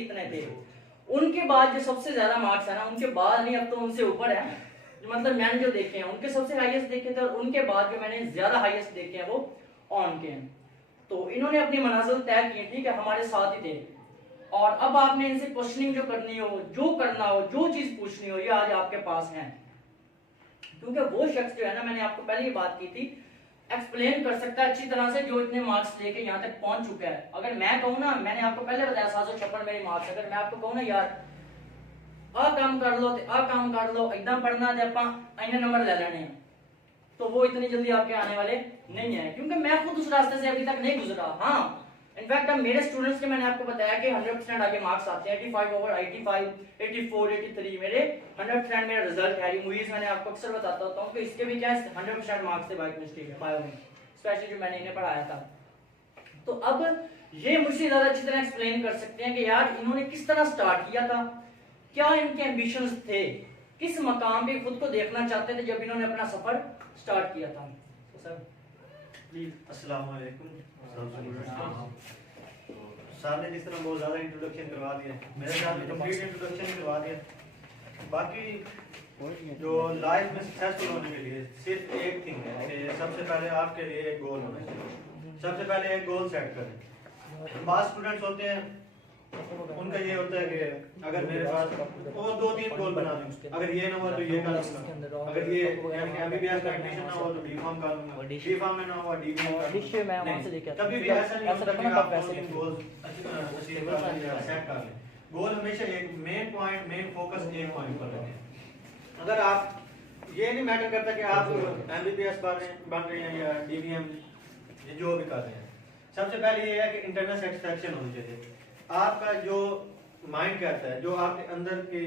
इतने थे। उनके बाद जो सबसे ज्यादा मार्क्स है ना, उनके बाद नहीं, अब तो उनसे ऊपर है, मतलब मैंने जो देखे हैं उनके सबसे हाईएस्ट देखे थे, और उनके बाद जो मैंने ज्यादा हाईएस्ट देखे हैं वो ऑन के हैं। तो इन्होंने अपनी मनाजिल तय की थी कि हमारे साथ ही थे, और अब आपने इनसे क्वेश्चनिंग जो करनी हो, जो करना हो, जो चीज पूछनी हो, ये आज आपके पास है। क्योंकि वो शख्स जो है ना, मैंने आपको पहले ही बात की थी, एक्सप्लेन कर सकता है अच्छी तरह से जो इतने मार्क्स लेके यहाँ तक पहुंच चुका है। अगर मैं कहूँ ना, मैंने आपको पहले बताया 756 मेरे मार्क्स, अगर मैं आपको कहूँ ना यार आ काम कर लो ते आ काम कर लो, एकदम पढ़ना ते ਆਪਾਂ इन्ने नंबर ले लेने हैं, तो वो इतनी जल्दी आपके आने वाले नहीं है, क्योंकि मैं खुद उस रास्ते से अभी तक नहीं गुजरा। हाँ, इनफैक्ट अब मेरे स्टूडेंट्स के मैंने आपको बताया कि 100% आगे मार्क्स आते हैं, 85 ओवर 85, 84, 83 मेरे 100% मेरा रिजल्ट है। ये मूवीज मैंने आपको अक्सर बताता होता हूँ कि इसके भी क्या 100% मार्क्स थे बायोकेमिस्ट्री में, बायो में स्पेशली जो मैंने इन्हें पढ़ाया था। तो अब ये मुझसे ज्यादा अच्छी तरह एक्सप्लेन कर सकते हैं कि यार इन्होंने किस तरह स्टार्ट किया था, क्या इनके एम्बिशंस थे, किस मकाम पे खुद को देखना चाहते थे जब इन्होंने अपना सफर स्टार्ट किया था। तो सर प्लीज। अस्सलाम वालेकुम। सर ने जिस तरह बहुत ज़्यादा इंट्रोडक्शन करवा दिया, मेरे ख्याल में कंप्लीट इंट्रोडक्शन करवा दिया। बाकी जो लाइफ में सक्सेसफुल होने के लिए सिर्फ एक थिंग है कि सबसे पहले आपके लिए एक गोल होना चाहिए। सबसे पहले एक गोल सेट करें। पास स्टूडेंट्स होते हैं, उनका ये होता है कि अगर मेरे पास वो 2-3 गोल बना लूं, अगर ये ना हुआ तो ये कर लूंगा, अगर ये यानी कि एमबीबीएस का एडमिशन ना हुआ तो डी.फार्म कर लूंगा, डी.फार्म में ना हुआ डी.फार्म कर लूंगा। कभी भी ऐसा नहीं होता कि आप 2-3 गोल अचीव कर लें या सेट कर लें। गोल हमेशा एक मेन पॉइंट, मेन फोकस एक पॉइंट पर रखें। अगर आप ये नहीं मैटर करता कि आप एमबीबीएस बन रहे हैं या डीबीएम जो भी कर रहे हैं, सबसे पहले ये है कि इंटरनल सेटिस्फैक्शन होनी चाहिए। आपका जो माइंड कहता है, जो आपके अंदर की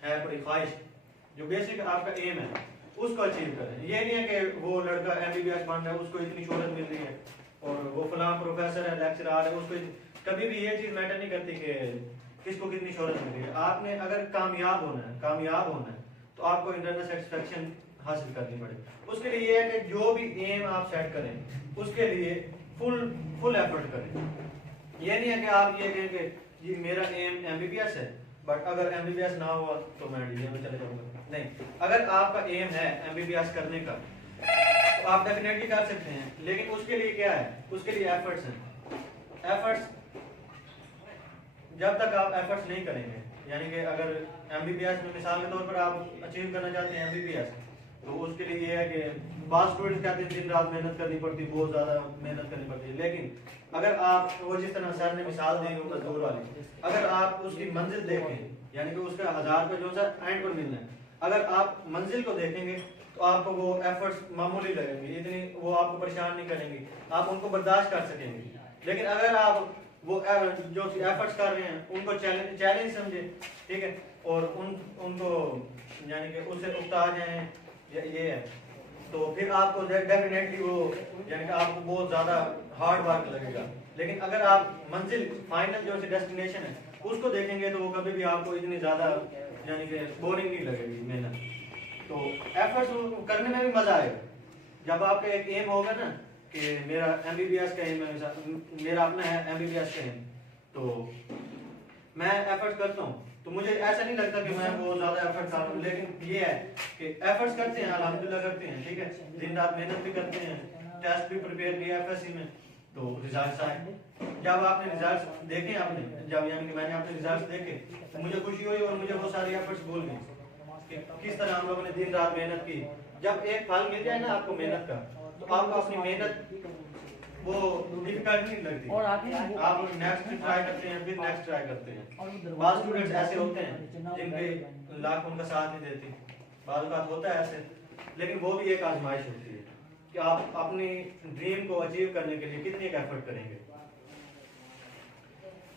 है कोई ख्वाहिश, जो बेसिक आपका एम है, उसको अचीव करें। ये नहीं है कि वो लड़का एमबीबीएस बन रहा है, उसको इतनी शोहरत मिल रही है और वो फलां प्रोफेसर है, लेक्चरर है, उसको कभी भी ये चीज़ मैटर नहीं करती कि किसको कितनी शोहरत मिल रही है। आपने अगर कामयाब होना है तो आपको इंटरनल सेटिस्फैक्शन हासिल करनी पड़ेगी। उसके लिए ये है कि जो भी एम आप सेट करें उसके लिए फुल एफर्ट करें। ये नहीं है कि आप ये कहें कि ये मेरा एम एमबीबीएस है, बट अगर एमबीबीएस ना हुआ तो मैं डीबीएम में चले जाऊंगा। नहीं, अगर आपका एम है एमबीबीएस करने का तो आप डेफिनेटली कर सकते हैं, लेकिन उसके लिए क्या है, उसके लिए एफर्ट्स हैं। एफर्ट्स जब तक आप एफर्ट्स नहीं करेंगे, यानी कि अगर एमबीबीएस में मिसाल के तौर पर आप अचीव करना चाहते हैं एमबीबीएस, तो उसके लिए ये है कि बहुत स्टूडेंट्स कहते हैं दिन रात मेहनत करनी पड़ती, बहुत ज़्यादा मेहनत करनी पड़ती है। लेकिन अगर आप वो जिस तरह सर ने मिसाल दी हो मजदूर वाली, अगर आप उसकी मंजिल देखें, यानी कि उसका 1000 रुपये जो सा एंड पर मिलना है, अगर आप मंजिल को देखेंगे तो आपको वो एफर्ट्स मामूली लगेंगे, इतनी वो आपको परेशान नहीं करेंगे, आप उनको बर्दाश्त कर सकेंगे। लेकिन अगर आप वो जो एफर्ट्स कर रहे हैं उनको चैलेंज समझे, ठीक है, और उनको यानी कि उससे उकता जाए, ये है, तो फिर आपको डेफिनेटली वो यानी कि आपको बहुत ज़्यादा हार्ड वर्क लगेगा। लेकिन अगर आप मंजिल फाइनल जो डेस्टिनेशन है उसको देखेंगे तो वो कभी भी आपको इतनी ज़्यादा यानी कि बोरिंग नहीं लगेगी मेहनत। तो एफर्ट्स करने में भी मज़ा आएगा। जब आपका एक एम होगा ना कि मेरा एमबीबीएस का एम है, मेरा अपना है एमबीबीएस का एम, तो मैं एफर्ट्स करता हूँ तो मुझे ऐसा नहीं लगता कि मैं वो ज़्यादा एफर्ट कर रहा हूँ। लेकिन ये है कि एफर्ट्स करते हैं, अल्हम्दुलिल्लाह करते हैं, ठीक है, दिन रात मेहनत भी करते हैं, टेस्ट भी प्रिपेयर किया एफएससी में, तो रिजल्ट्स आए। जब आपने रिजल्ट्स देखे, आपने जब यानी कि मैंने अपने रिजल्ट्स देखे तो मुझे खुशी हुई और मुझे वो सारी एफर्ट्स भूल गई कि किस तरह हम लोगों ने दिन रात मेहनत की। जब एक फल मिल जाए ना आपको मेहनत का, तो आपको अपनी मेहनत वो डिफिकल्ट नहीं लगती, और आप नेक्स्ट ट्राई करते हैं, फिर नेक्स्ट ट्राई करते हैं। बाद स्टूडेंट्स ऐसे होते हैं जिनके लाख उनका साथ नहीं देती, बाद बात होता है ऐसे, लेकिन वो भी एक आजमाइश होती है कि आप अपनी ड्रीम को अचीव करने के लिए कितनी एफर्ट करेंगे।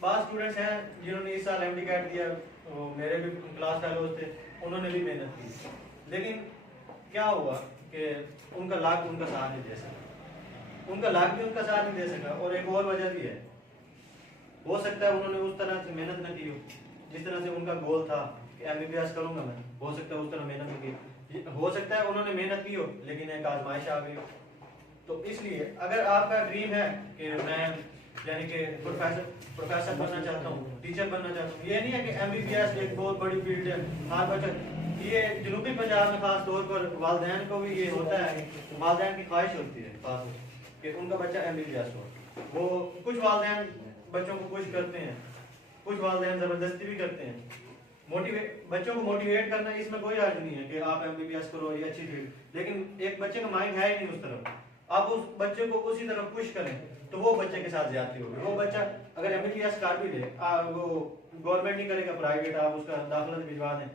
बाद स्टूडेंट्स हैं जिन्होंने इस साल एमडी कैट दिया, तो मेरे भी क्लास फेलोज थे, उन्होंने भी मेहनत की, लेकिन क्या हुआ कि उनका लाख उनका साथ नहीं दे सका, उनका लाख भी उनका साथ नहीं दे सका। और एक और वजह भी है, हो सकता है उन्होंने उस तरह से मेहनत न की हो जिस तरह से उनका गोल था कि एमबीबीएस करूंगा मैं, हो सकता है उस तरह मेहनत नहीं की, हो सकता है उन्होंने मेहनत की हो लेकिन एक आजमाइश आ गई हो। तो इसलिए अगर आपका ड्रीम है कि मैं यानी कि प्रोफेसर बनना चाहता हूँ, टीचर बनना चाहता हूँ। ये नहीं है कि MBBS एक बहुत बड़ी फील्ड है, हर बच्चा, ये जनूबी पंजाब में खास तौर पर वालिदैन को भी ये होता है, वालिदैन की ख्वाहिश होती है खास कि उनका बच्चा MBBS हो। वो कुछ वालिदैन बच्चों को पुश करते हैं, कुछ वालिदैन ज़बरदस्ती भी करते हैं। बच्चों को मोटिवेट करना, इसमें कोई हर्ज नहीं है कि आप MBBS करो, ये अच्छी फील्ड, लेकिन एक बच्चे का माइंड है ही नहीं उस तरफ, आप उस बच्चे को उसी तरफ पुश करें तो वो बच्चे के साथ ज्यादती होगी। वो बच्चा अगर MBBS कर भी ले, वो गवर्नमेंट नहीं करेगा, प्राइवेट आप उसका दाखिला भिजवा दें,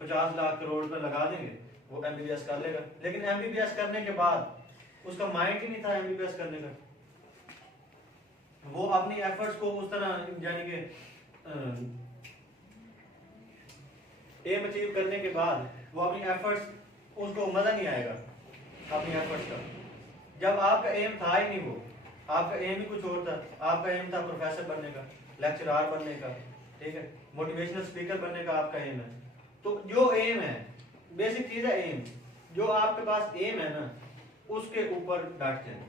50 लाख करोड़ रुपए लगा देंगे, वो MBBS कर लेगा। लेकिन MBBS करने के बाद उसका माइंड ही नहीं था MBBS करने का, वो अपनी एफर्ट्स को उस तरह यानी कि एम अचीव करने के बाद वो अपनी एफर्ट्स, उसको मजा नहीं आएगा अपनी एफर्ट्स का। जब आपका एम था ही नहीं, वो आपका एम ही कुछ और था, आपका एम था प्रोफेसर बनने का, लेक्चरर बनने का, ठीक है, मोटिवेशनल स्पीकर बनने का आपका एम है। तो जो एम है, बेसिक चीज है एम, जो आपके पास एम है ना, उसके ऊपर डट जाए।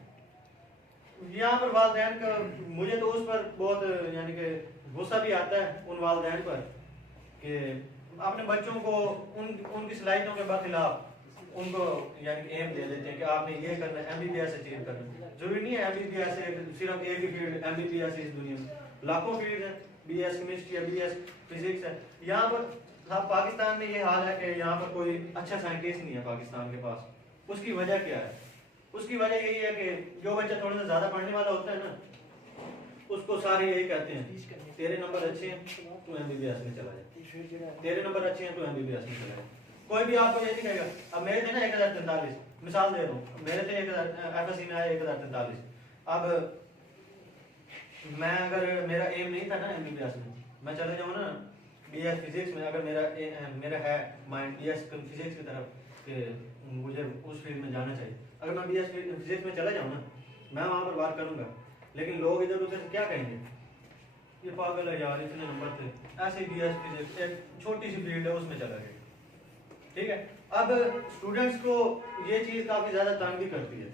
यहाँ पर वालिदैन का, मुझे तो उस पर बहुत यानी कि गुस्सा भी आता है उन वालिदैन पर कि अपने बच्चों को उनकी सलाहियतों के बरखिलाफ उनको यानी कि एम दे देते हैं कि आपने ये करना है, MBBS अचीव करना है। जरूरी नहीं है MBBS सिर्फ एक ही फील्ड, MBBS इस दुनिया में लाखों फील्ड है, BS केमिस्ट्री है, BS फिजिक्स है। यहाँ पर पाकिस्तान में ये हाल है कि यहाँ पर कोई अच्छा साइंटिस्ट नहीं है पाकिस्तान के पास। उसकी वजह क्या है? उसकी वजह यही है कि जो बच्चा थोड़ा सा ज्यादा पढ़ने वाला होता है ना, उसको सारे यही कहते हैं तेरे नंबर अच्छे हैं तू MBBS में चला जाए, तेरे नंबर अच्छे हैं तू MBBS में चला जाए। कोई भी आपको ये नहीं कहेगा। अब मेरे थे ना 1043, मिसाल दे रहा हूँ, मेरे थे FSC में आया 1043। अब मैं अगर मेरा एम नहीं था ना MBBS में, मैं चले जाऊँ ना BS फिजिक्स में, अगर मेरा है माइंड BS फिजिक्स की तरफ कि मुझे उस फील्ड में जाना चाहिए, अगर मैं BS फिजिक्स में चला जाऊँ ना, मैं वहाँ पर बात करूँगा, लेकिन लोग इधर उधर से क्या कहेंगे, ये पागल है यार, इतने नंबर थे, ऐसे BS फिजिक्स एक छोटी सी फील्ड है उसमें चला गया, ठीक है। अब स्टूडेंट्स को ये चीज़ काफ़ी ज़्यादा तंग भी करती है,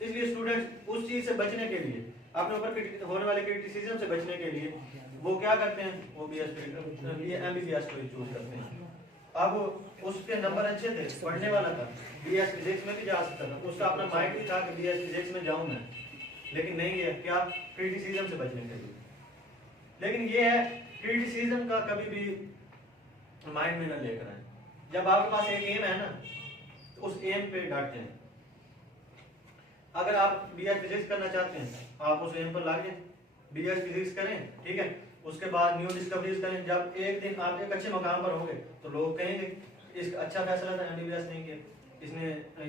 इसलिए स्टूडेंट्स उस चीज़ से बचने के लिए, अपने ऊपर होने वाले क्रिटिसिज्म से बचने के लिए वो क्या करते हैं, वो MBBS को ही चूज करते हैं। अब उसके नंबर अच्छे थे, पढ़ने वाला था, BS फिजिक्स में भी जा सकता था, उसका अपना माइंड भी था कि BS फिजिक्स में जाऊं मैं, लेकिन नहीं है क्या, क्रिटिसिज्म से बचने के लिए। लेकिन ये है क्रिटिसिज्म का कभी भी माइंड में ना लेकर आए। जब आपके पास एक एम है ना, तो उस एम पे डट जाएं। अगर आप BS फिजिक्स करना चाहते हैं, आप उस एम पर लग जाएं, BS फिजिक्स करें, ठीक है, उसके बाद न्यू डिस्कवरीज करें। जब एक दिन आप एक अच्छे मकाम पर होंगे तो लोग कहेंगे इसका अच्छा फैसला था MBBS नहीं किया, इसने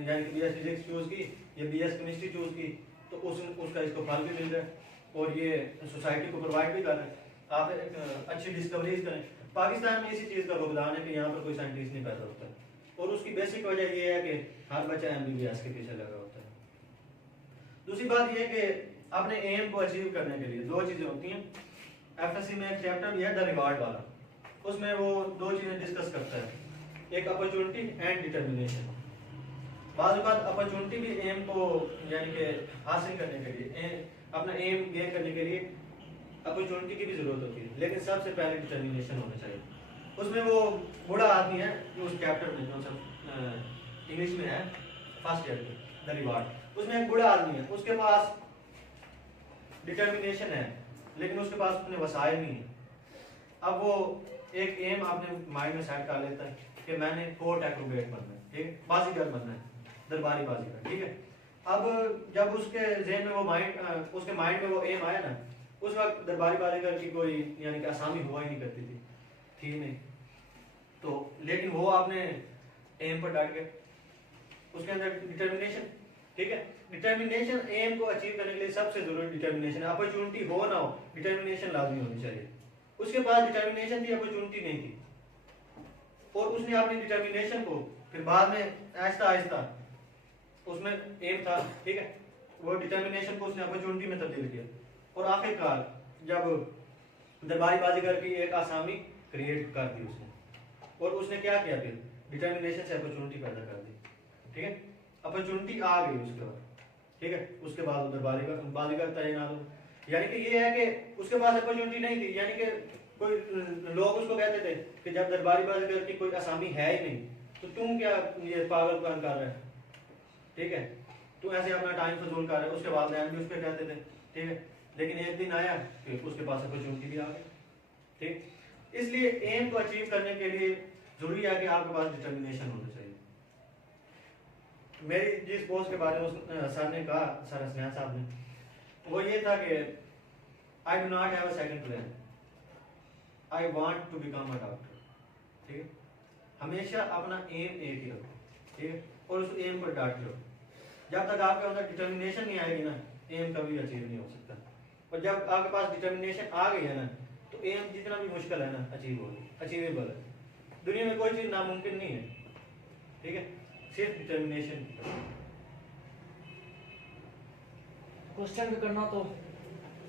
यानी कि BS फिजिक्स चूज की, ये BS केमिस्ट्री चूज की, तो उसका इसको फल भी मिल रहा है और ये सोसाइटी को प्रोवाइड भी कर रहा है। आप एक अच्छी डिस्कवरीज करें। पाकिस्तान में इसी चीज़ का योगदान है कि यहाँ पर कोई साइंटिस्ट नहीं पैदा होता, और उसकी बेसिक वजह ये है कि हर बच्चा MBBS के पीछे लगा होता है। दूसरी बात यह कि अपने एम को अचीव करने के लिए दो चीज़ें होती हैं। FSC में एक चैप्टर भी है द रिवार्ड वाला, उसमें वो दो चीज़ें डिस्कस करता है, एक अपॉर्चुनिटी एंड डिटर्मिनेशन। बाज़ औक़ात अपॉर्चुनिटी भी एम को यानी कि हासिल करने के लिए, अपना एम गेन करने के लिए अपॉर्चुनिटी की भी ज़रूरत होती है, लेकिन सबसे पहले डिटर्मिनेशन होना चाहिए। उसमें वो बूढ़ा आदमी है जो उस चैप्टर में, जो सब इंग्लिश में है फर्स्ट ईयर में, द रिवार्ड, उसमें एक बूढ़ा आदमी है, उसके पास डिटर्मिनेशन है लेकिन उसके पास उतने वसाइल नहीं है। अब वो एक एम अपने माइंड में सेट कर लेता है कि मैंने कोर्ट एक्रोबेट बनना है, ठीक, बाजीगर बनना है, दरबारी बाजीगर, ठीक है। अब जब उसके ज़हन में वो उसके माइंड में वो एम आया ना, उस वक्त दरबारी बाजीगर की कोई यानी कि आसामी हुआ ही नहीं करती थी नहीं, तो लेकिन वो अपने एम पर डट गए, उसके अंदर डिटर्मिनेशन, ठीक है। डिटर्मिनेशन एम को अचीव करने के लिए सबसे जरूरी डिटर्मिनेशन। अपॉर्चुनिटी हो ना हो, डिटर्मिनेशन लाजमी होनी चाहिए। उसके पास डिटर्मिनेशन थी, अपॉर्चुनिटी नहीं थी, और उसने अपनी डिटर्मिनेशन को फिर बाद में आहिस्ता आहिस्ता, उसमें एम था, ठीक है, वो डिटर्मिनेशन को उसने अपॉर्चुनिटी में तब्दील किया, और आखिरकार जब दरबारी बाजीगर की एक आसामी क्रिएट कर दी उसने, और उसने क्या किया, फिर डिटर्मिनेशन से अपॉर्चुनिटी पैदा कर दी, ठीक है। अपॉर्चुनिटी आ गई उसके बाद, ठीक है, उसके बाद दरबारी बाजीगर तैनात हो। यानी कि ये है कि उसके पास अपॉर्चुनिटी नहीं थी, यानी कि कोई लोग उसको कहते थे कि जब दरबारी बाजीगर की कोई आसामी है ही नहीं तो तुम क्या ये पागलपन कर रहे हैं, ठीक है, तू ऐसे अपना टाइम फजूल कर रहे है। उसके बाद भी उस पर कहते थे, ठीक है, लेकिन एक दिन आया कि उसके पास अपॉर्चुनिटी भी आ गई, ठीक। इसलिए एम को अचीव करने के लिए जरूरी है कि आपके पास डिटर्मिनेशन होना चाहिए। मेरी जिस पोस्ट के बारे में सर ने कहा, सर हसनैन साहब ने, वो ये था कि I do not have a second plan, I want to become a doctor, ठीक है। हमेशा अपना एम एक ही रखो, ठीक है, और उस एम पर डांट लो। जब तक आपके अंदर डिटर्मिनेशन नहीं आएगी ना, एम कभी अचीव नहीं हो सकता। और जब आपके पास डिटर्मिनेशन आ गई है ना, तो एम जितना भी मुश्किल है ना, अचीवेबल है। दुनिया में कोई चीज नामुमकिन नहीं है, ठीक है, सिर्फ डिटर्मिनेशन। क्वेश्चन भी करना तो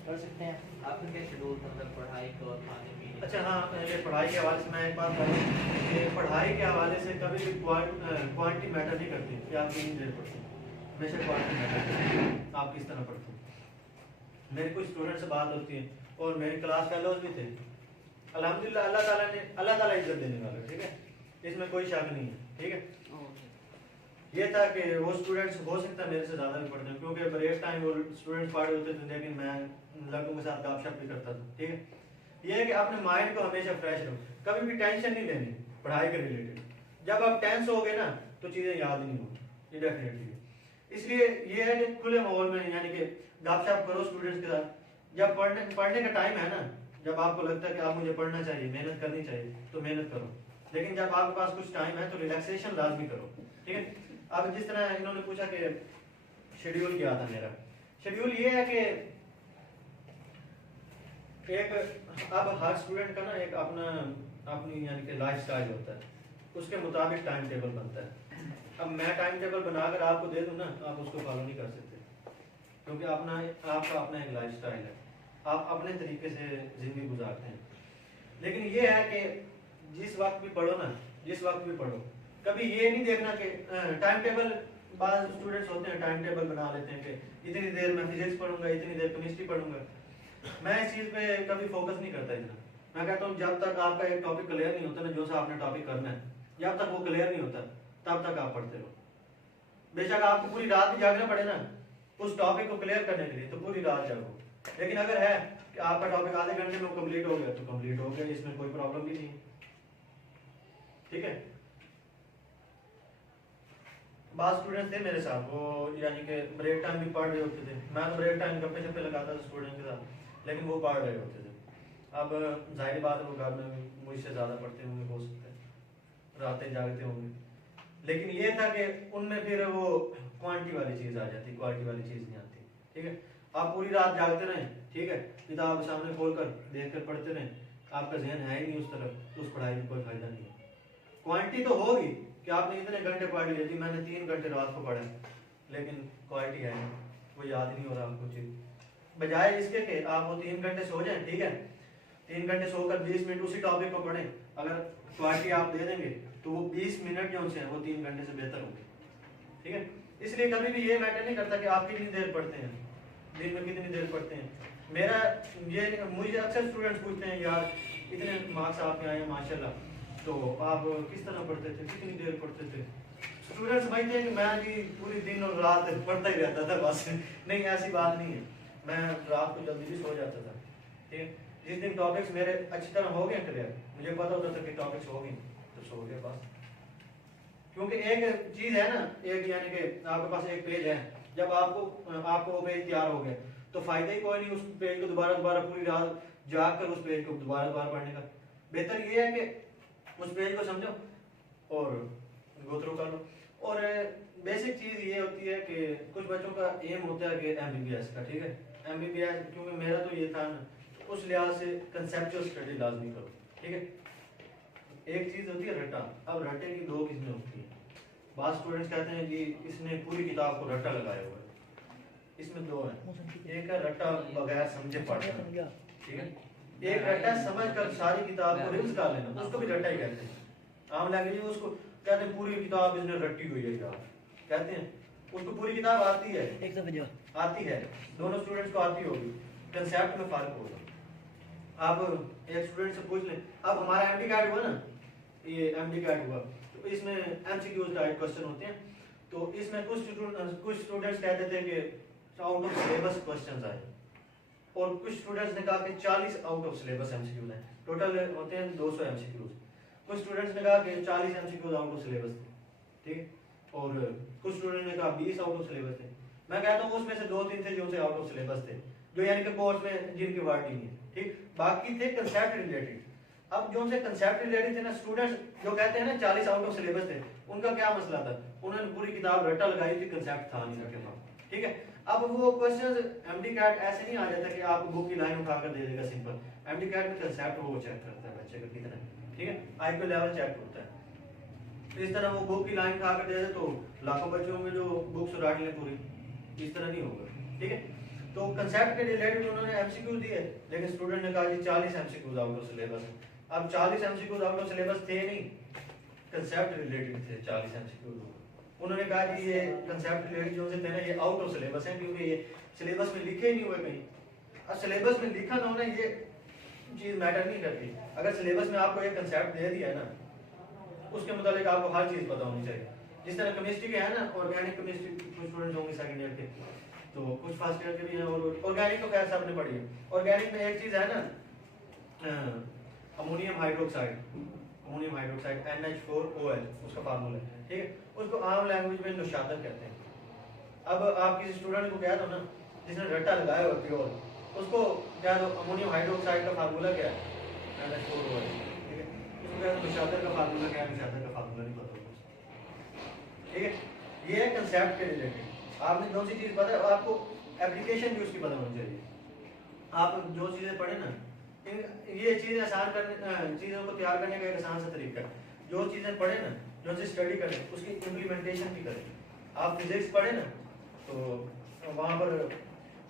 कर सकते हैं। आपका क्या शेड्यूल था, मतलब पढ़ाई का और खाने पीने? अच्छा हाँ, ये पढ़ाई के हवाले से मैं एक बात करूँ कि पढ़ाई के हवाले से कभी भी क्वांटिटी मैटर नहीं करती कि आप कितनी देर पढ़ते हैं, हमेशा क्वालिटी मैटर करती है आप किस तरह पढ़ते हैं। मेरी कुछ स्टूडेंट से बात होती है और मेरी क्लास फेलोज भी थे, अल्हम्दुलिल्लाह अल्लाह ताला इज्जत देने वाला, ठीक है, इसमें कोई शक नहीं है, ठीक है। ये था कि वो स्टूडेंट्स हो सकता है मेरे से ज़्यादा भी पढ़ते हैं, क्योंकि ब्रेक टाइम वो स्टूडेंट्स पढ़ रहे होते थे, लेकिन मैं लड़कों के साथ गपशप भी करता था, ठीक है। ये है कि अपने माइंड को हमेशा फ्रेश रखो, कभी भी टेंशन नहीं लेनी पढ़ाई के रिलेटेड। जब आप टेंस हो गए ना तो चीज़ें याद नहीं होंगी, ये डेफिनेटली। इसलिए ये है कि खुले माहौल में यानी कि गपशप करो स्टूडेंट्स के साथ। जब पढ़ने का टाइम है ना, जब आपको लगता है कि आप मुझे पढ़ना चाहिए, मेहनत करनी चाहिए, तो मेहनत करो, लेकिन जब आपके पास कुछ टाइम है तो रिलैक्सेशन लाजमी करो, ठीक है। अब जिस तरह इन्होंने पूछा कि शेड्यूल क्या था मेरा, शेड्यूल ये है कि एक अब हर स्टूडेंट का ना एक अपनी यानी कि लाइफ स्टाइल होता है, उसके मुताबिक टाइम टेबल बनता है। अब मैं टाइम टेबल बनाकर आपको दे दूं ना, आप उसको फॉलो नहीं कर सकते, क्योंकि आपका अपना एक लाइफ स्टाइल है, आप अपने तरीके से जिंदगी गुजारते हैं। लेकिन ये है कि जिस वक्त भी पढ़ो ना, जिस वक्त भी पढ़ो, कभी ये नहीं देखना कि टाइम टेबल, बाद स्टूडेंट्स होते हैं टाइम टेबल बना लेते हैं कि इतनी देर मैं फिजिक्स पढ़ूंगा, इतनी देर केमिस्ट्री पढ़ूंगा। मैं इस चीज़ पे कभी फोकस नहीं करता इतना। मैं कहता हूँ जब तक आपका एक टॉपिक क्लियर नहीं होता ना, जो सा आपने टॉपिक करना है, जब तक वो क्लियर नहीं होता तब तक आप पढ़ते रहो। बेशक आपको पूरी रात भी जागना पड़े ना उस टॉपिक को क्लियर करने के लिए, तो पूरी रात जागो। लेकिन अगर है कि आपका टॉपिक आधे घंटे में कंप्लीट हो गया तो कंप्लीट हो गया, इसमें कोई प्रॉब्लम भी नहीं, ठीक है। बाद स्टूडेंट्स थे मेरे साथ, वो यानी कि ब्रेक टाइम भी पढ़ रहे होते थे, मैं तो ब्रेक टाइम गप्पे शप्पे लगाता था स्टूडेंट के साथ, लेकिन वो पढ़ रहे होते थे। अब जाहिर बात है वो घर में मुझसे ज़्यादा पढ़ते होंगे, हो सकता है रातें जागते होंगे, लेकिन ये था कि उनमें फिर वो क्वांटिटी वाली चीज़ आ जाती, क्वालिटी वाली चीज़ नहीं आती, ठीक है। आप पूरी रात जागते रहें, ठीक है, किताब सामने खोल कर देख कर पढ़ते रहें, आपका जहन है ही नहीं उस तरफ, तो उस पढ़ाई में कोई फायदा नहीं है। क्वांटिटी तो होगी कि आपने इतने घंटे पढ़ लिए थी, मैंने 3 घंटे रात को पढ़ा, लेकिन क्वालिटी है नहीं, वो याद नहीं हो रहा आपको चीज़। बजाय इसके कि आप वो 3 घंटे सो जाएं, ठीक है, 3 घंटे सोकर 20 मिनट उसी टॉपिक को पढ़ें, अगर क्वालिटी आप दे देंगे तो वो 20 मिनट जो हैं वो 3 घंटे से बेहतर होंगे, ठीक है। इसलिए कभी भी ये मैटर नहीं करता कि आप कितनी देर पढ़ते हैं, दिन में कितनी देर पढ़ते हैं। मेरा ये मुझे अक्सर स्टूडेंट्स पूछते हैं, यार इतने मार्क्स आपके आए हैं माशाल्लाह, तो आप किस तरह पढ़ते थे, कितनी देर पढ़ते थे। स्टूडेंट्स समझते हैं कि मैं जी पूरी दिन और रात पढ़ता ही रहता था बस। नहीं, ऐसी बात नहीं है, मैं रात को जल्दी भी सो जाता था, ठीक है। जिस दिन टॉपिक्स मेरे अच्छी तरह हो गए क्लियर, मुझे पता होता था कि टॉपिक्स हो गए तो सो गया बस। क्योंकि एक चीज़ है ना, एक यानी कि आपके पास एक पेज है, जब आपको वो पेज तैयार हो गया तो फायदा ही कोई नहीं उस पेज को दोबारा पूरी रात जाग कर उस पेज को दोबारा पढ़ने का। बेहतर ये है कि उस पेज को समझो और गो थ्रू कर लो। और बेसिक चीज़ ये होती है कि कुछ बच्चों का एम होता है कि MBBS का, ठीक है, MBBS, क्योंकि मेरा तो ये था ना, उस लिहाज से कंसेप्चुअल स्टडी लाजमी करो, ठीक है। एक चीज़ होती है रट्टा, अब रट्टे की 2 किस्में होती हैं। बाद स्टूडेंट्स कहते हैं जी इसने पूरी किताब को रट्टा लगाया हुआ है, इसमें 2 हैं, एक है रट्टा बगैर समझे पढ़ना, ठीक है, एक रट्टा समझ कर सारी किताब को रिविज कर लेना, उसको भी रट्टा ही कहते हैं। आम लैंग्वेज में उसको कहते हैं पूरी किताब इसने रट्टी हुई है यार, कहते हैं उसको पूरी किताब आती है, आती है, दोनों स्टूडेंट्स को आती होगी, कंसेप्ट में फ़र्क होगा। आप एक स्टूडेंट से पूछ लें, अब हमारा एमडी कार्ड हुआ ना, ये एमडी कार्ड हुआ, तो इसमें एमसीक्यूज टाइप क्वेश्चन होते हैं। तो इसमें कुछ स्टूडेंट्स कहते थे कि आउट ऑफ सिलेबस क्वेश्चंस आए, और कुछ स्टूडेंट्स ने कहा कि 40 आउट ऑफ सिलेबस एमसीक्यूज हैं, टोटल होते हैं 200 एमसीक्यूज। कुछ स्टूडेंट्स ने कहा कि 40 एमसीक्यूज आउट ऑफ सिलेबस थे, ठीक, और कुछ स्टूडेंट ने कहा 20 आउट ऑफ सिलेबस थे। मैं कहता हूँ उसमें से 2-3 थे जो से आउट ऑफ सिलेबस थे, जो यानी कि कोर्स में जिनकी वर्ड नहीं है, ठीक, बाकी थे कंसेप्ट रिलेटेड। अब जो से कंसेप्ट रिलेटेड थे ना, स्टूडेंट्स जो कहते हैं ना 40 आउट ऑफ सिलेबस थे, उनका क्या मसला था, उन्होंने पूरी किताब रट्टा लगाई थी, कंसेप्ट था नहीं उनके पास, ठीक है। अब वो क्वेश्चंस एमडी कैट ऐसे नहीं आ जाता कि आप बुक की लाइन उठाकर दे देगा सिंपल, एमडी कैट में कंसेप्ट वो चेक करता है बच्चे का कितना, ठीक है, आईक्यू लेवल चेक होता है। इस तरह वो बुक की लाइन उठाकर दे दे तो लाखों बच्चे होंगे जो बुक्स रट लें पूरी, इस तरह नहीं होगा, ठीक है। तो कंसेप्ट के रिलेटेड उन्होंने एमसीक्यू दिए, लेकिन स्टूडेंट ने कहा जी 40 एमसीक्यूज आउट ऑफ सिलेबस। अब 40 एमसीक्यूज आउट ऑफ सिलेबस थे नहीं, कंसेप्ट रिलेटेड थे 40 एमसीक्यूज। उन्होंने कहा कि ये कंसेप्ट रिलेटेड जो से थे ना, ये आउट ऑफ सिलेबस है, क्योंकि ये सिलेबस में लिखे ही नहीं हुए कहीं। अब सिलेबस में लिखा ना होना ये चीज़ मैटर नहीं करती। अगर सिलेबस में आपको एक कंसेप्ट दे दिया है ना, उसके मुताबिक आपको हर चीज़ पता होनी चाहिए। जिस तरह केमिस्ट्री के है ना, ऑर्गेनिक केमिस्ट्री कुछ स्टूडेंट्स होंगे सेकंड ईयर के, तो कुछ फर्स्ट ईयर के भी हैं, और ऑर्गेनिक तो खैर सबने पढ़ी है। ऑर्गेनिक में एक चीज़ है ना, अमोनियम हाइड्रोक्साइड NH4OH उसका फार्मूला है, ठीक है, उसको आम लैंग्वेज में नुशादत कहते हैं। अब आप किसी स्टूडेंट को कह दो ना, जिसने रट्टा लगाया हुआ प्योर, उसको कह दो अमोनियम हाइड्रोक्साइड का फार्मूला क्या है, NH4OH, ठीक है, उसको कह दो नुशादत का फार्मूला क्या है, नुशादत का फार्मूला नहीं पता होगा, ठीक है। ये है कंसेप्ट के रिलेटेड। आपने जो सी चीज़ पता है, आपको एप्लीकेशन भी उसकी पता होनी चाहिए। आप जो चीज़ें पढ़े ना, ये चीज़ आसान करने, चीज़ों को तैयार करने का एक आसान सा तरीका है। जो चीज़ें पढ़े ना, जो से स्टडी करें, उसकी इम्प्लीमेंटेशन भी करें। आप फिजिक्स पढ़े ना, तो वहाँ पर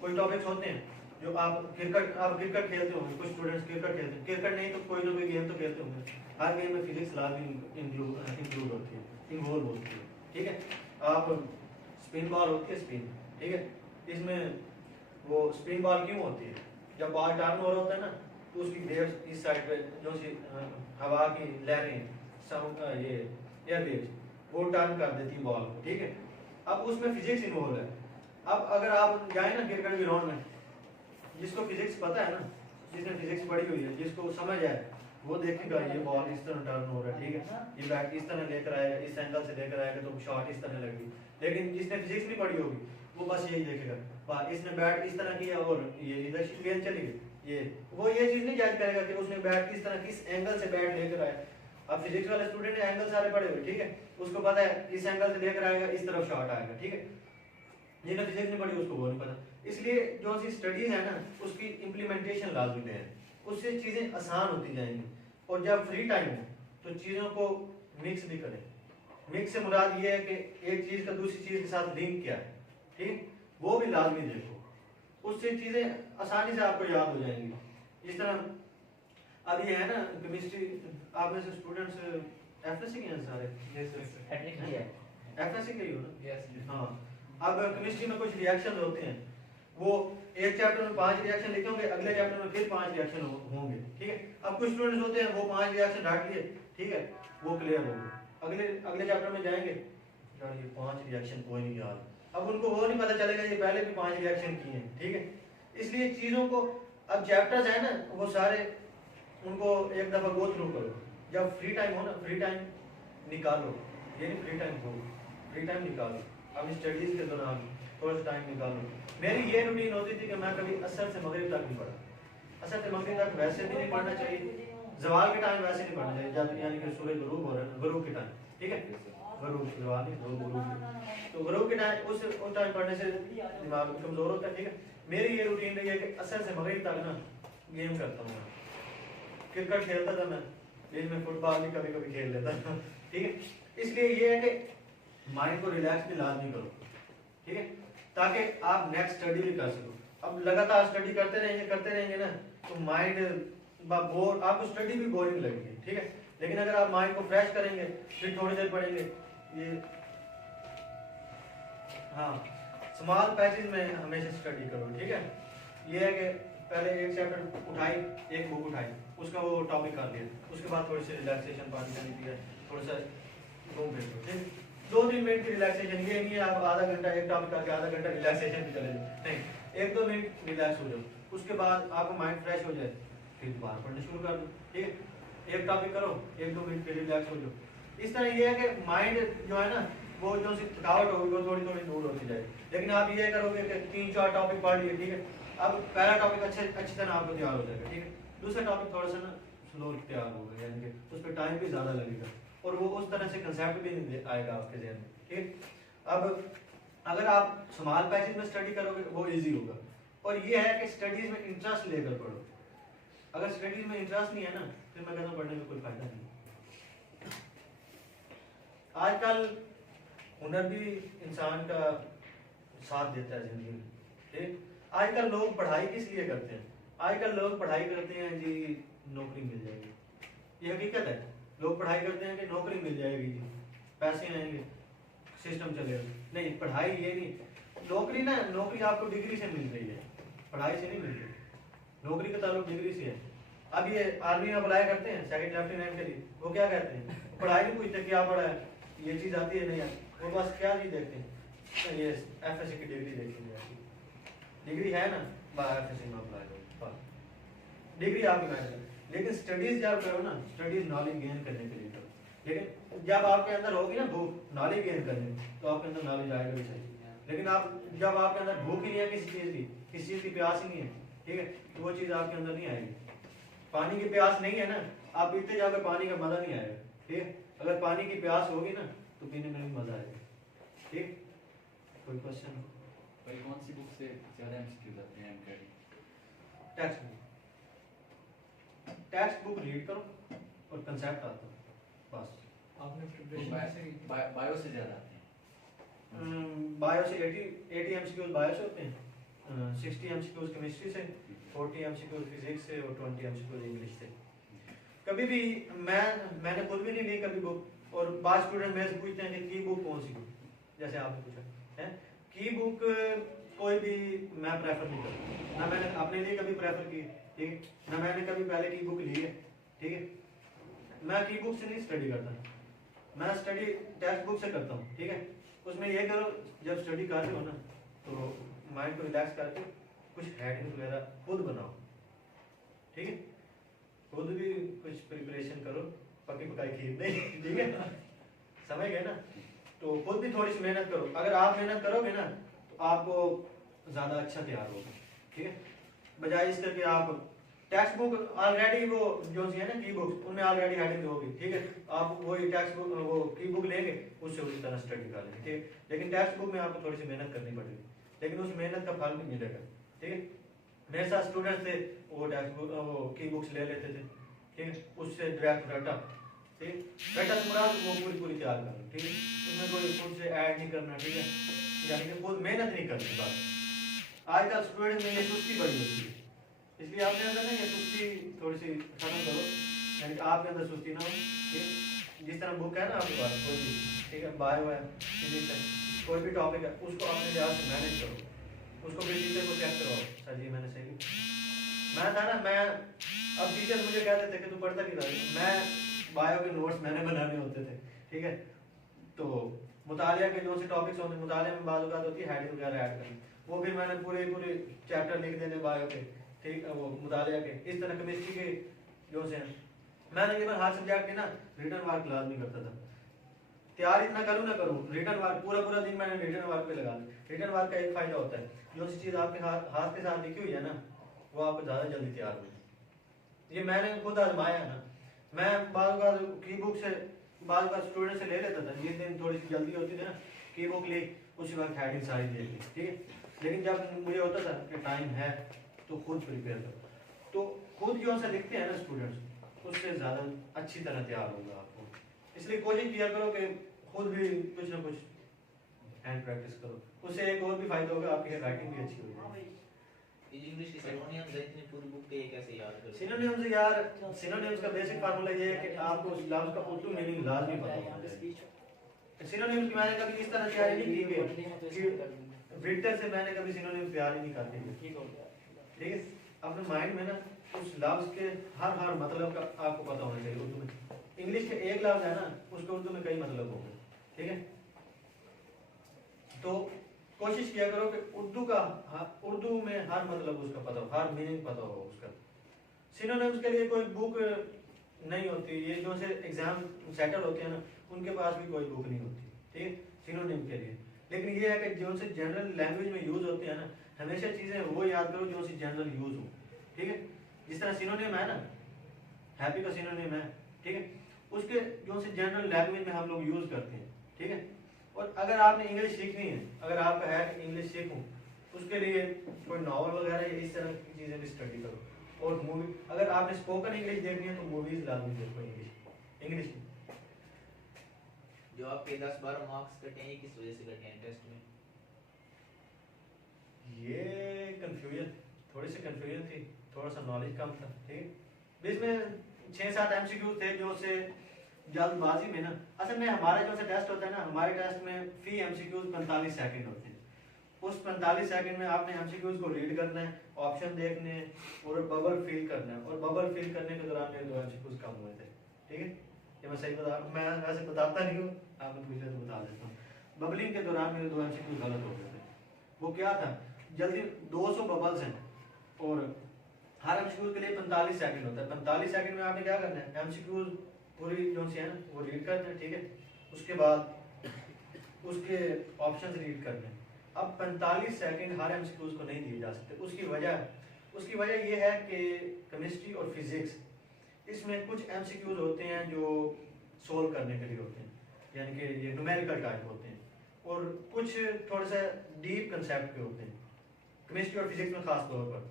कोई टॉपिक्स होते हैं जो आप क्रिकेट खेलते होंगे, कुछ स्टूडेंट्स क्रिकेट खेलते हैं, क्रिकेट नहीं तो कोई ना कोई गेम तो खेलते होंगे। हर गेम में फिजिक्स लाजमी इंक्लूड होती है, इन्वॉल्व होती है, ठीक है। आप स्पिन बॉल होती है, स्पिन, ठीक है, इसमें वो स्पिन बॉल क्यों होती है, जब बॉल टर्न हो रहा होता है ना, तो उसकी वेव्स इस साइड पे जो सी हवा की लहरें, साउंड ये एयर वेव्स, वो टर्न कर देती है बॉल को, ठीक है। अब उसमें फिजिक्स इन्वॉल्व है। अब अगर आप जाए ना क्रिकेट ग्राउंड में, जिसको फिजिक्स पता है ना, जिसने फिजिक्स पढ़ी हुई है, जिसको समझ आए, वो देखेगा ये बॉल इस तरह टर्न हो रहा है, ठीक है, ये बैट इस तरह लेकर आएगा, इस एंगल से लेकर आएगा तो शॉट इस तरह लगेगी। लेकिन जिसने फिजिक्स नहीं पढ़ी होगी, वो बस यही देखेगा, इसने बैट इस तरह किया और ये इधर गेंद चली गई, वो ये चीज़ नहीं जज करेगा कि उसने बैट किस तरह, किस एंगल से बैट लेकर आया। अब फिजिक्स वाले स्टूडेंट ने एंगल सारे पढ़े हुए, ठीक है, उसको पता है इस एंगल से लेकर आएगा, इस तरफ शॉट आएगा, ठीक है। जिन्हें फिजिक्स नहीं पढ़ी उसको वो नहीं पता। इसलिए जो सी स्टडीज है ना, उसकी इम्प्लीमेंटेशन लाजमी है, उससे चीज़ें आसान होती जाएंगी। और जब फ्री टाइम हो तो चीज़ों को मिक्स भी करें। मिक्स से मुराद ये है कि एक चीज़ का दूसरी चीज़ के साथ लिंक क्या है, ठीक, वो भी लाजमी देखो, उससे चीज़ें आसानी से आपको याद हो जाएंगी। इस तरह अब ये है ना केमिस्ट्री, आप में से स्टूडेंट्स एफएससी के हैं सारे, एफएससी के ही हो ना, हाँ। अब केमिस्ट्री में कुछ रिएक्शन होते हैं, वो एक चैप्टर में 5 रिएक्शन लिखे होंगे, अगले चैप्टर में फिर 5 रिएक्शन होंगे, ठीक है। अब कुछ स्टूडेंट्स होते हैं वो 5 रिएक्शन रट लिए, ठीक है, वो क्लियर हो गए, अगले चैप्टर में जाएंगे, यार ये 5 रिएक्शन कोई नहीं याद, अब उनको वो नहीं पता चलेगा ये पहले भी 5 रिएक्शन किए हैं, ठीक है। इसलिए चीज़ों को, अब चैप्टर्स है ना वो सारे, उनको एक दफ़ा गो थ्रू करो। जब फ्री टाइम हो ना, फ्री टाइम निकालो, ये नहीं फ्री टाइम हो, फ्री टाइम निकालो। अब स्टडीज़ के दौरान थोड़ा सा टाइम निकालो। मेरी ये रूटीन होती थी कि मैं कभी असर से मगरिब तक नहीं पढ़ा। असर से मगरिब तक वैसे भी नहीं पढ़ना चाहिए, जवाल के टाइम वैसे नहीं पढ़ना चाहिए, जब यानी कि सूरज गुरूब हो रहा है, गुरूब के टाइम, ठीक है, गुरूब जवाल नहीं, गुरूब, तो गुरूब के टाइम उस टाइम पढ़ने से दिमाग कमज़ोर होता है, ठीक है। मेरी ये रूटीन रही है कि असर से मगरिब तक ना गेम करता हूँ, क्रिकेट खेलता था मैं, लेकिन मैं फुटबॉल भी कभी कभी खेल लेता था, ठीक है। इसलिए ये है कि माइंड को रिलैक्स भी लाजमी करो, ठीक है, ताकि आप नेक्स्ट स्टडी भी कर सको। अब लगातार स्टडी करते रहेंगे ना, तो माइंड बोर, आपको स्टडी भी बोरिंग लगेगी, ठीक है। लेकिन अगर आप माइंड को फ्रेश करेंगे, फिर थोड़ी देर पढ़ेंगे, ये हाँ, स्मॉल पैसेज में हमेशा स्टडी करो, ठीक है। ये है कि पहले एक चैप्टर उठाई, एक बुक उठाई, उसका वो टॉपिक कर लिया, उसके बाद थोड़ी सी रिलैक्सेशन पानी पानी पिया, थोड़ा सा घूम फिर लो, ठीक 2-3 मिनट की रिलैक्सेशन। ये नहीं है आप आधा घंटा एक टॉपिक करके आधा घंटा रिलैक्सेशन भी चले जाओ, नहीं, 1-2 मिनट रिलैक्स हो जाओ, उसके बाद आपका माइंड फ्रेश हो जाए, फिर दोबारा पढ़ना शुरू कर दो, ठीक है। एक टॉपिक करो, 1-2 मिनट फिर रिलैक्स हो जाओ। इस तरह ये है कि माइंड जो है ना वो जो सी थकावट होगी वो थोड़ी थोड़ी दूर होती जाएगी। लेकिन आप ये करोगे कि 3-4 टॉपिक पढ़ लिए, ठीक है, अब पहला टॉपिक अच्छी तरह आपको तैयार हो जाएगा, ठीक है, दूसरा टॉपिक थोड़ा सा ना स्लो तैयार होगा, यानी कि उस पर टाइम भी ज़्यादा लगेगा और वो उस तरह से कंसेप्ट भी नहीं आएगा आपके जहन में, ठीक। अब अगर आप स्मॉल पैसेज में स्टडी करोगे वो इजी होगा, और ये है कि स्टडीज में इंटरेस्ट लेकर पढ़ो। अगर स्टडीज में इंटरेस्ट नहीं है ना, फिर मैं कहता हूँ पढ़ने में कोई फायदा नहीं। आजकल हुनर भी इंसान का साथ देता है जिंदगी में, ठीक। आजकल लोग पढ़ाई किस लिए करते हैं? आजकल लोग पढ़ाई करते हैं जी नौकरी मिल जाएगी, ये हकीकत है। लोग पढ़ाई करते हैं कि नौकरी मिल जाएगी जी, पैसे आएंगे, सिस्टम चलेगा। नहीं, पढ़ाई ये नहीं, नौकरी ना, नौकरी आपको डिग्री से मिल रही है, पढ़ाई से नहीं मिल रही। नौकरी का ताल्लुक डिग्री से है। अब ये आर्मी में अप्लाई करते हैं सेकंड लेफ्टिनेंट के लिए, वो क्या कहते हैं, पढ़ाई नहीं पूछते क्या पढ़ा है, ये चीज़ आती है नहीं आती, वो बस क्या चीज़ देखते हैं, ये एफएससी की डिग्री देखेंगे, डिग्री है ना, एफएससी में अप्लाई करो, डिग्री आपकी मैटर। लेकिन स्टडीज जब करो ना, स्टडीज नॉलेज गेन करने के लिए करो, लेकिन जब आपके अंदर होगी ना भूख नॉलेज गेन करने, तो आपके अंदर नॉलेज आएगा भी सही। लेकिन आप जब आपके अंदर भूख ही नहीं है किसी चीज़ की प्यास ही नहीं है, ठीक है, तो वो चीज़ आपके अंदर नहीं आएगी। पानी की प्यास नहीं है ना, आप पीते जाओगे पानी का मज़ा नहीं आएगा, ठीक है। अगर पानी की प्यास होगी ना तो पीने में भी मज़ा आएगा, ठीक। कोई क्वेश्चन? भाई कौन सी बुक से ज़्यादा एमसीक्यूज आते हैं एमकेडी? टेक्स्ट बुक रीड करो और कंसेप्ट आता है, बस। आपने प्रिपरेशन बायो से ज़्यादा आते हैं। बायो से 80 एमसीक्यूज बायो से होते हैं, 60 एमसीक्यूज केमिस्ट्री से, 40 एमसीक्यूज फिजिक्स से और 20 एमसीक्यूज इंग्लिश से। कभी भी मैंने खुद भी नहीं ली कभी बुक, और बाद स्टूडेंट मेरे से पूछते हैं कि की बुक कौन सी बुक, जैसे आपने पूछा है, की बुक कोई भी मैं प्रेफर नहीं करता, ना मैंने अपने लिए कभी प्रेफर की, ठीक, ना मैंने कभी पहले की बुक ली है, ठीक है। मैं की बुक से नहीं स्टडी करता, मैं स्टडी टेक्स्ट बुक से करता हूँ, ठीक है। उसमें ये करो, जब स्टडी कर रहे हो ना तो माइंड को रिलैक्स करके कुछ हेडिंग वगैरह खुद बनाओ, ठीक है, खुद भी कुछ प्रिपरेशन करो, पकी पकाई खीर नहीं, ठीक है, समझ गए ना। तो खुद भी थोड़ी सी मेहनत करो, अगर आप मेहनत करोगे ना तो आपको ज़्यादा अच्छा तैयार होगा, ठीक है, बजाय इस करके आप टेक्स्ट बुक ऑलरेडी वो जो सी है ना की बुक्स, उनमें ऑलरेडी हेडिंग होगी, ठीक है, आप वही टेक्स्ट बुक वो की बुक लेंगे उससे उसी तरह स्टडी कर लेंगे, ठीक है। लेकिन टेक्स्ट बुक में आपको थोड़ी सी मेहनत करनी पड़ेगी, लेकिन उस मेहनत का फल भी मिलेगा, ठीक है। मेरे साथ स्टूडेंट्स थे वो टेक्स्ट बुक वो की बुक्स ले लेते थे, ठीक है, उससे डायरेक्ट डाटा, ठीक, डाटा से मुराद वो पूरी तैयार करना, ठीक है, उसमें कोई खुद से ऐड नहीं करना, ठीक है, यानी कि खुद मेहनत नहीं करनी। बात आजकल स्टूडेंट में ये सुस्ती बड़ी होती है, इसलिए आपने अंदर ना ये सुस्ती थोड़ी सी खत्म करो, यानी कि आपके अंदर सुस्ती ना हो, ठीक। जिस तरह बुक है ना आपके पास कोई भी, ठीक है, बायो है, फिजिक्स है, कोई भी टॉपिक है, उसको अपने लिहाज से मैनेज करो, उसको भी टीचर को चेक करवाओ, सर जी मैंने सही मैं था ना, मैं अब टीचर मुझे कहते थे कि तू पढ़ता क्यों था, मैं बायो के नोट्स मैंने बनाने होते थे, ठीक है। तो मुतालिया के जो से टॉपिक्स होते हैं, मुतालिया में बात होती है हेडिंग वगैरह ऐड करनी, वो फिर मैंने पूरे चैप्टर लिख देने बायो के, ठीक है, वो मुतालिया के। इस तरह केमिस्ट्री के जो से मैंने केवल हर सब्जेक्ट के ना रिटर्न वर्क लाजमी करता था, तैयार इतना करूँ ना करूँ, रिटर्न वर्क पूरा दिन मैंने रिटर्न वर्क पे लगा दिया। रिटर्न वर्क का एक फायदा होता है, जो सी चीज़ आपके हाथ के साथ लिखी हुई है ना वो आपको ज़्यादा जल्दी तैयार होगी। ये मैंने खुद आजमाया ना, मैं बार की बुक से बार स्टूडेंट से ले लेता था, जिस दिन थोड़ी सी जल्दी होती थी ना की बुक ली, उसी वक्त हेडिंग सारी ले ली, ठीक है। लेकिन जब मुझे होता था कि टाइम है तो खुद प्रिपेयर करो, तो खुद जो सा लिखते हैं ना स्टूडेंट्स उससे ज़्यादा अच्छी तरह तैयार होगा आपको। इसलिए कोशिश किया करो कि खुद भी कुछ ना कुछ हैंड प्रैक्टिस करो, उससे एक और भी फायदा होगा, आपकी राइटिंग भी अच्छी होगी। इंग्लिश के सिनोनिम्स है, इतनी पूरी बुक के कैसे याद करें? सिनोनिम्स यार, सिनोनिम्स का बेसिक फार्मूला ये है कि आपको उस लफ्ज का उर्दू मीनिंग लाजमी पता होना चाहिए। सिनोनिम्स की मैंने कभी इस तरह तैयारी नहीं की कि विक्टर से मैंने कभी सिनोनिम्स तैयारी नहीं करती, ठीक है। अपने माइंड में ना उस लफ्ज के हर मतलब का आपको पता होना चाहिए उर्दू में। इंग्लिश के एक लफ्ज है ना, उसके उर्दू में कई मतलब होंगे, ठीक है। तो कोशिश किया करो कि उर्दू में हर मतलब उसका पता हो, हर मीनिंग पता हो उसका। सिनोनिम्स के लिए कोई बुक नहीं होती, ये जो से एग्जाम सेटल होते हैं ना, उनके पास भी कोई बुक नहीं होती, ठीक है, सिनोनिम के लिए। लेकिन ये है कि जो से जनरल लैंग्वेज में यूज होते हैं ना, हमेशा चीजें वो याद करो जो से जनरल यूज हो, ठीक है। जिस तरह सिनोनिम है ना, हैप्पी का सिनोनिम है, ठीक है, उसके जो से जनरल लैंग्वेज में हम लोग यूज करते हैं, ठीक है। और अगर आपने इंग्लिश सीखनी है, अगर आपका है कि इंग्लिश सीखूं, उसके लिए कोई नॉवल वगैरह या इस तरह की चीजें भी स्टडी करो। और मूवी, अगर आपने स्पोकन इंग्लिश देखनी है तो मूवीज लाजमी देखो इंग्लिश में। जो आपके 10-12 मार्क्स कटे हैं, किस वजह से कटे हैं टेस्ट में? ये कंफ्यूजन, थोड़ी सी कंफ्यूजन थी, थोड़ा सा नॉलेज कम था, ठीक है। बीच में 6-7 एमसीक्यू थे जो से जल्दबाजी में ना, असल में हमारा जो सा टेस्ट होता है ना, हमारे टेस्ट में फी एमसीक्यू 45 सेकंड होते हैं। उस 45 सेकंड में आपने एमसीक्यूज को रीड करना है, ऑप्शन देखने हैं और बबल फिल करना है। और बबल फिल करने के दौरान मेरे 2 एमसीक्यूज कम हुए थे, ठीक है। ये मैं सही बता, मैं वैसे बताता नहीं हूँ, आपने पूछा तो बता देता हूँ। बबलिंग के दौरान मेरे 2 एमसीक्यूज गलत हो गए थे। वो क्या था, जल्दी 200 बबल्स हैं और हर एमसीक्यू के लिए 45 सेकंड होता है। 45 सेकंड में आपने क्या करना है, एमसीक्यूज पूरी जो सी है ना वो रीड करना है, ठीक है। उसके बाद उसके ऑप्शंस रीड करने हैं। अब 45 सेकंड हर एमसीक्यूज को नहीं दिए जा सकते। उसकी वजह ये है कि केमिस्ट्री और फिजिक्स, इसमें कुछ एमसीक्यूज होते हैं जो सोल्व करने के लिए होते हैं, यानी कि ये न्यूमेरिकल टाइप होते हैं, और कुछ थोड़े से डीप कंसेप्ट के होते हैं, केमिस्ट्री और फिजिक्स में खास तौर पर।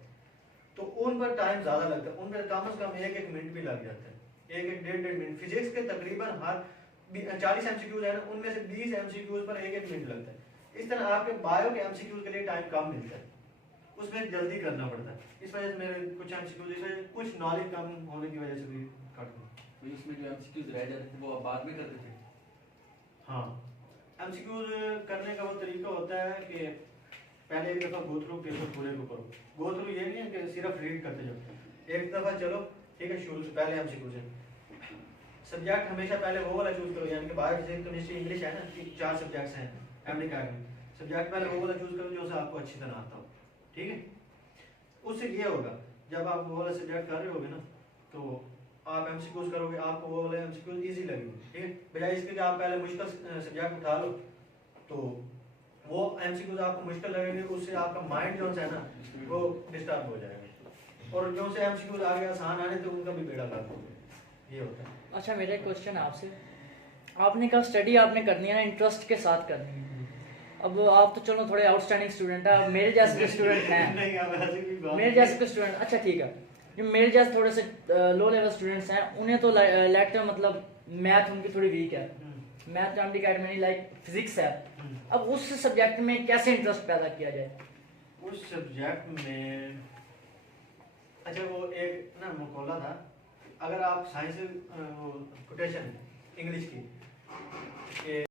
तो उन पर टाइम ज़्यादा लगता है, उन पर कम से कम 1-1 मिनट भी लग जाता है, 1-1 डेढ़ मिनट। फिजिक्स के तकरीबन हर 40 एमसीक्यूज है ना, उनमें से 20 एमसीक्यूज पर 1-1 मिनट लगता है। इस तरह आपके बायो के एमसीक्यूज के लिए टाइम कम मिलता है, उसमें जल्दी करना पड़ता है। इस वजह से मेरे कुछ एमसीक्यूज, इस वजह से कुछ नॉलेज कम होने की वजह से भी कट गए। तो इसमें जो एमसीक्यूज रह जाते थे वो आप बाद में करते थे? हाँ, एमसीक्यूज करने का वो तरीका होता है कि पहले एक दफ़ा गो थ्रू पेपर पूरे को करो। गो थ्रू ये नहीं है कि सिर्फ रीड करते जाओ, एक दफ़ा चलो, ठीक है, शुरू से पहले एमसीक्यूज है। सब्जेक्ट हमेशा पहले वो वाला चूज करो, यानी कि बायो, फिजिक्स, केमिस्ट्री, इंग्लिश है ना, 4 सब्जेक्ट्स हैं एमडी कार्ड में। सब्जेक्ट पहले वो वाला चूज करो जो से आपको अच्छी तरह आता हो, ठीक है। उससे ये होगा, जब आप वो वाला सब्जेक्ट कर रहे होगे ना, तो आप एमसीक्यूज करोगे, आपको वो वाला एमसीक्यूज इजी लगेंगे, ठीक है। बजाय इसके कि आप पहले मुश्किल सब्जेक्ट उठा लो, तो वो एमसीक्यूज आपको मुश्किल लगेंगे, उससे आपका माइंड जो है ना वो डिस्टर्ब हो जाएगा। और जो से एमसीक्यूज आगे आसान आने तो उनका भी बेड़ा गर्क हो गया, ये होता है। अच्छा, मेरा एक क्वेश्चन है आपसे। आपने कहा स्टडी आपने करनी है ना, इंटरेस्ट के साथ करनी है। अब आप तो चलो थोड़े आउटस्टैंडिंग स्टूडेंट है, मेरे जैसे स्टूडेंट हैं, नहीं, आप ऐसे भी बात मेरे जैसे स्टूडेंट, अच्छा ठीक है, जो मेरे जैसे थोड़े से लो लेवल स्टूडेंट्स हैं, उन्हें तो लेक्चर मतलब मैथ उनकी थोड़ी वीक है, मैथ एमडी कार्ड में नहीं, लाइक फिजिक्स है। अब उस सब्जेक्ट में कैसे इंटरेस्ट पैदा किया जाए? उस सब्जेक्ट में, अच्छा वो एक ना मकौला था, अगर आप साइंस कोटेशन इंग्लिश की